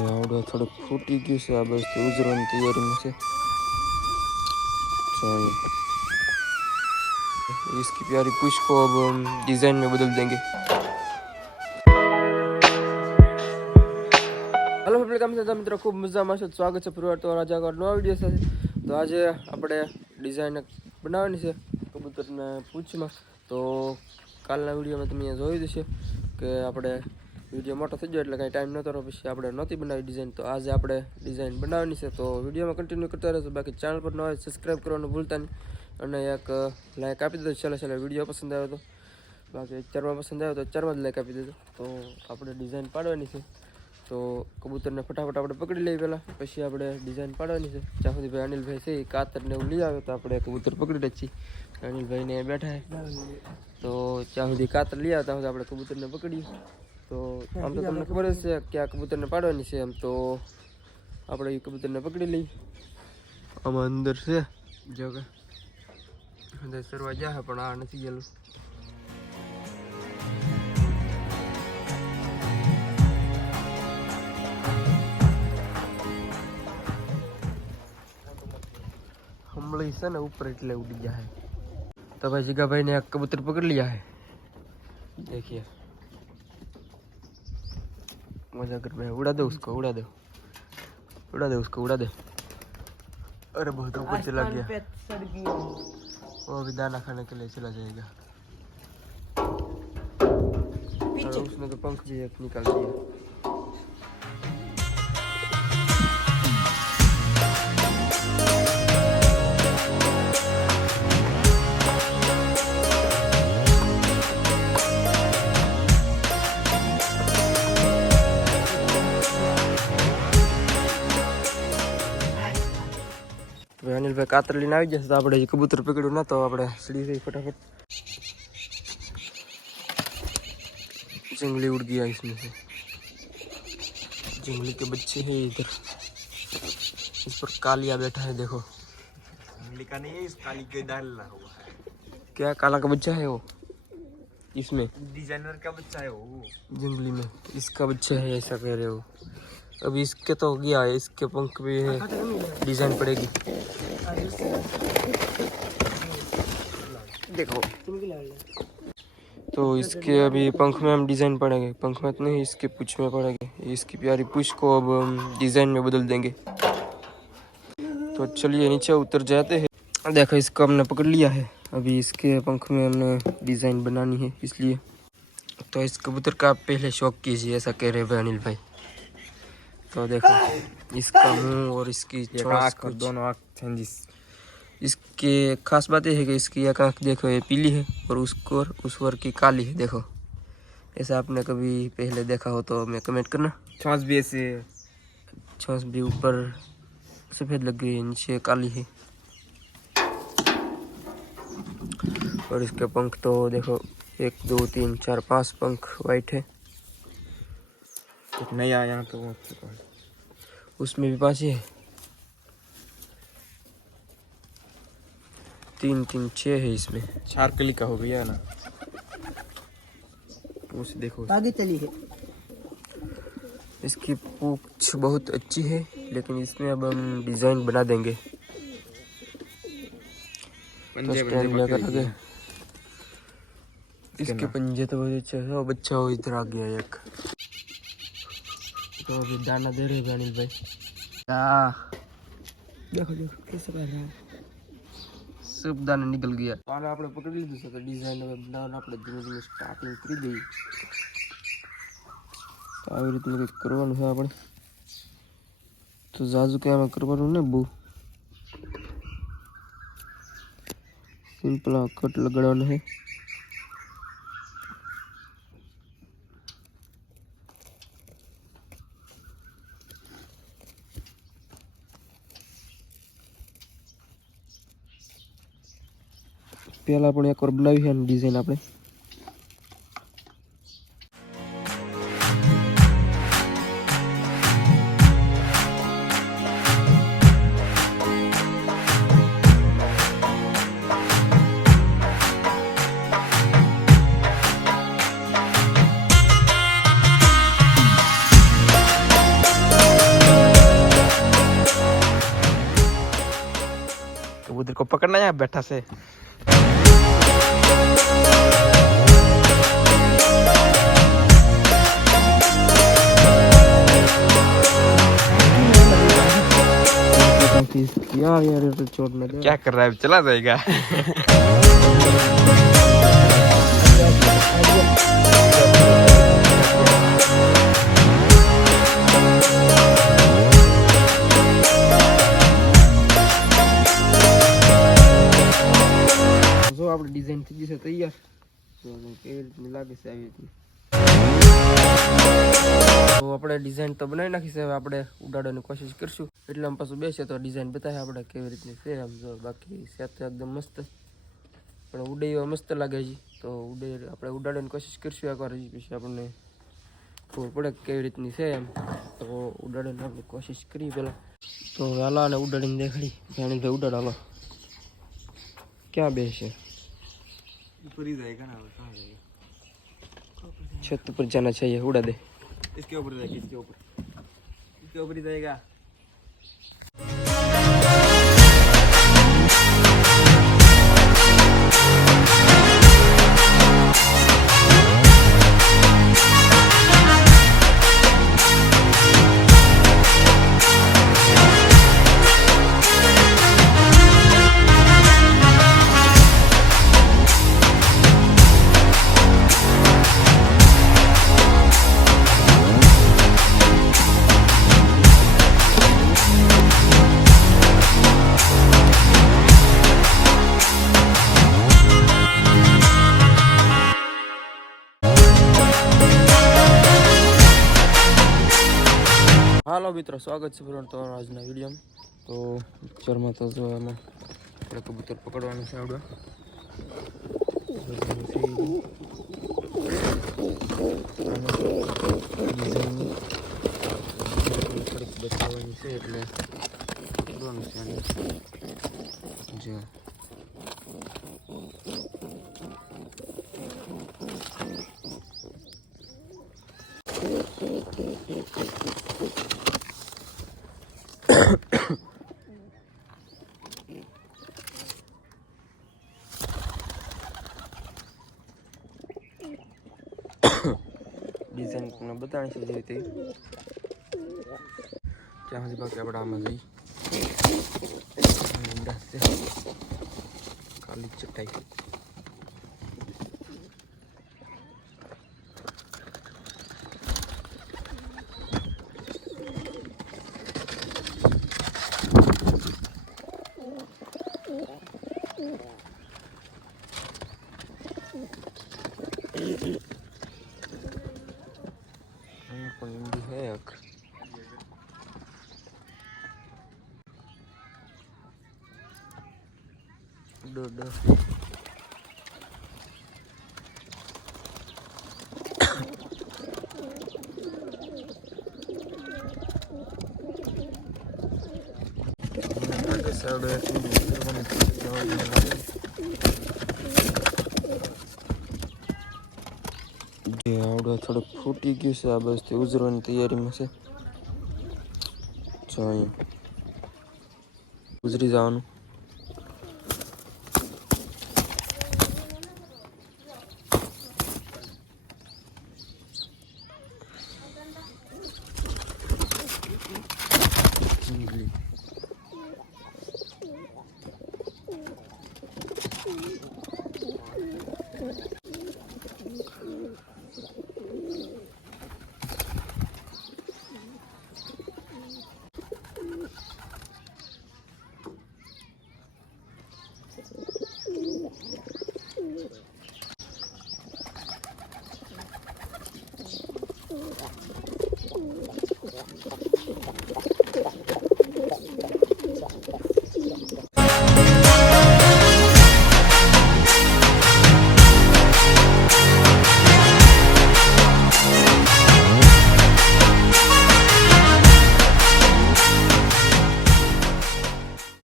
આવડો થોડુંક ફૂટી ગયું છે. આ બસ ઉજરવાની તૈયારીમાં છે. इसकी प्यारी पुश को अब डिज़ाइन में बदल देंगे હલો ફેમિલી કામ સાથે મિત્રો. ખૂબ મજામાં છો? સ્વાગત છે પરિવાર તો રાજા ગોડ નવા વીડિયો સાથે. તો આજે આપણે ડિઝાઇન બનાવવાની છે કબૂતરને પૂછમાં. તો કાલના વિડીયોમાં તમે અહીંયા જોઈ દેશે કે આપણે વીડિયો મોટો થઈ ગયો એટલે કાંઈ ટાઈમ નહોતો રહ્યો. પછી આપણે નહોતી બનાવી ડિઝાઇન તો આજે આપણે ડિઝાઇન બનાવવાની છે. તો વિડીયોમાં કન્ટિન્યુ કરતા રહેજો. બાકી ચેનલ પર ન હોય સબસ્ક્રાઈબ કરવાનું ભૂલતા નહીં. અને એક લાઈક આપી દેજો છેલ્લા છેલ્લે વીડિયો પસંદ આવ્યો તો. બાકી ચારમાં પસંદ આવ્યો તો ચારમાં જ લાઈક આપી દેજો તો આપણે ડિઝાઇન પાડવાની છે. તો કબૂતરને ફટાફટ આપણે પકડી લઈએ પહેલાં. પછી આપણે ડિઝાઇન પાડવાની છે. જ્યાં સુધી ભાઈ અનિલભાઈ છે એ કાતરને એવું લઈ આવે તો આપણે કબૂતર પકડી લઈએ છીએ. અનિલભાઈને બેઠા તો જ્યાં સુધી કાતર લઈ આવે ત્યાં સુધી આપણે કબૂતરને પકડીએ. तो हाँ, आम तो तुमने खबर हे कि कबूतर ने पाड़ी से आम तो आप कबूतर ने पकड़ी ली। आम अंदर से। जगह दरवाज़ा है पड़ा नहीं गलो ऊपर उठ गया है। तो भाई जगह भाई ने कबूतर पकड़ लिया है। देखिए। मजा कर मैं उड़ा दो उसको उड़ा दो उड़ा दो उसको उड़ा दे अरे बहुत ऊपर चला गया वो अभी दाना खाने के लिए चला जाएगा और उसने तो पंख भी एक निकाल दिया તો ભાઈ અનિલભાઈ કાતર લઈને આવી જશે તો આપણે હજી કબૂતર પકડ્યું ના તો આપણે સીડી થઈ फटाफट जंगली उड़ गया इसमें से जंगली के बच्चे हैं इधर इस पर कालिया बैठा है देखो जंगली का नहीं है इस काली के डाला हुआ है क्या काला का बच्चा है वो इसमें डिजाइनर का बच्चा है वो जंगली में इसका बच्चा है ऐसा कह रहे हो अभी इसके तो गया है इसके पंख भी है डिजाइन पड़ेगी देखो। तो इसके अभी पंख में हम डिज़ाइन पड़ेंगे पंख में तो नहीं, इसके पूछ में पड़ेंगे इसकी प्यारी पूछ को अब हम डिज़ाइन में बदल देंगे। तो चलिए नीचे उतर जाते हैं। देखो, इसको हमने पकड़ लिया है। अभी इसके पंख में हमने डिज़ाइन बनानी है, इसलिए। तो इस कबूतर का आप पहले शौक कीजिए, ऐसा कह रहे भाई अनिल भाई। तो देखो इसका मुँह और इसकी चोंच दोनों आँख चेंजिस इसके खास बात यह है कि इसकी एक आँख देखो ये पीली है और उसको उस वर की काली है देखो। ऐसा आपने कभी पहले देखा हो तो हमें कमेंट करना। छाछ भी ऐसे छाछ भी ऊपर सफ़ेद लग गई है नीचे काली है। और इसके पंख तो देखो एक दो तीन चार पाँच पंख वाइट है। एक नया यहाँ तो वो उसमें भी पाँच है तीन तीन छः है इसमें। चार कली का हो गया ना। उसे देखो। आगे चली है। इसकी पूछ बहुत अच्छी है लेकिन इसमें अब हम डिज़ाइन बना देंगे। तो पंजे स्टैंड पंजे लेकर आगे इसके पंजे तो बहुत अच्छे हैं। बच्चा वो इधर आ गया एक। तो अभी दाना दे रहे हैं अनिल भाई हाँ देखो देखो कैसे कर रहा है सब દાના નીકળ ગયા આને આપણે પકડી લીધું છે તો ડિઝાઇન હવે બનાવવાનું આપણે ધીમે ધીમે સ્ટાર્ટિંગ કરી દઈએ તો આવી રીતનું કંઈક કરવાનું છે આપણે તો જાજુ કે આમાં કરવાનું ને બહુ સિમ્પલ કટ લગાડવાનો છે पहला अपने एक और बनाई है डिज़ाइन अपने को पकड़ना है बैठा से यार यार चोट में क्या कर रहा है? चला जाएगा। તો કેવી રીતની લાગે છે આવી રીતની તો આપણે ડિઝાઇન તો બનાવી નાખી છે, હવે આપણે ઉડાડવાની કોશિશ કરશું. એટલે આમ પાછું બેસે તો ડિઝાઇન બતાવે આપણે કેવી રીતની છે, આમ જો બાકી સેત એકદમ મસ્ત. પણ ઉડે મસ્ત લાગે છે. તો ઉડે આપણે ઉડાડવાની કોશિશ કરશું એકવાર હજી પછી આપણને ખબર પડે કેવી રીતની છે એમ. તો ઉડાડવાની આપણે કોશિશ કરીએ પહેલાં. તો હાલા અને ઉડાડીને દેખાડી. ભાઈ ઉડાડ ક્યાં બેસે? ऊपर ही जाएगा ना कहाँ जाएगा। छत पर जाना चाहिए उड़ा दे। इसके ऊपर जाएगा इसके ऊपर। इसके ऊपर ही जाएगा। મિત્રો, સ્વાગત છે બરાબર તમારા આજના વિડીયોમાં. તો પિક્ચરમાં તો જો એમાં આપણે કબૂતર પકડવાનું છે આવડે બતાવવાની છે એટલે કરવાનું ડિઝાઇન તમને બતાવી છે જેવી તે ત્યાં સુધી બાકી આપણે આમાં જઈ ખાલી ચટાઈ. ડો ડો લાગે છે આવડે એટલું કરવાનું છે, જવા દે લાગે. જે આવડે થોડુંક ફૂટી ગયું છે આ બસ તે ઉજરવાની તૈયારીમાં છે જો અહીંયા ઉજરી જવાનું